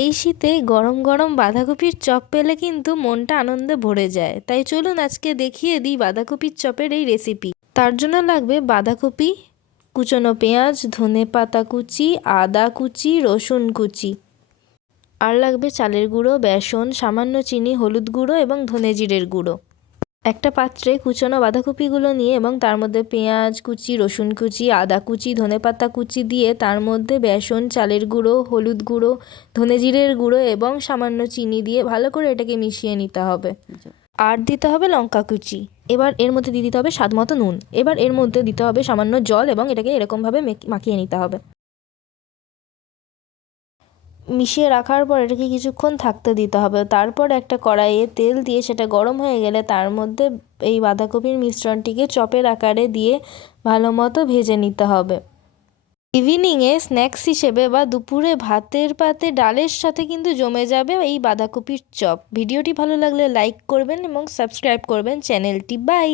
এই শীতে গরম গরম বাঁধাকপির চপ পেলে কিন্তু মনটা আনন্দে ভরে যায়। তাই চলুন আজকে দেখিয়ে দিই বাঁধাকপির চপের এই রেসিপি। তার জন্য লাগবে বাঁধাকপি, কুচনো পেঁয়াজ, ধনেপাতা কুচি, আদা কুচি, রসুন কুচি। আর লাগবে চালের গুঁড়ো, বেসন, সামান্য চিনি, হলুদ গুঁড়ো এবং ধনে জিরের গুঁড়ো। একটা পাত্রে কুচনো বাঁধাকপিগুলো নিয়ে এবং তার মধ্যে পেঁয়াজ কুচি, রসুন কুচি, আদা কুচি, ধনেপাতা কুচি দিয়ে তার মধ্যে বেসন, চালের গুঁড়ো, হলুদ গুঁড়ো, ধনে জিরের গুঁড়ো এবং সামান্য চিনি দিয়ে ভালো করে এটাকে মিশিয়ে নিতে হবে। আর দিতে হবে লঙ্কা কুচি। এবার এর মধ্যে দিয়ে দিতে হবে স্বাদ মতো নুন। এবার এর মধ্যে দিতে হবে সামান্য জল এবং এটাকে এরকমভাবে মাখিয়ে নিতে হবে। মিশিয়ে রাখার পর এটাকে কিছুক্ষণ থাকতে দিতে হবে। তারপর একটা কড়াইয়ে তেল দিয়ে সেটা গরম হয়ে গেলে তার মধ্যে এই বাঁধাকপির মিশ্রণটিকে চপের আকারে দিয়ে ভালো মতো ভেজে নিতে হবে। ইভিনিংয়ে স্ন্যাক্স হিসেবে বা দুপুরে ভাতের পাতে ডালের সাথে কিন্তু জমে যাবে এই বাঁধাকপির চপ। ভিডিওটি ভালো লাগলে লাইক করবেন এবং সাবস্ক্রাইব করবেন চ্যানেলটি। বাই।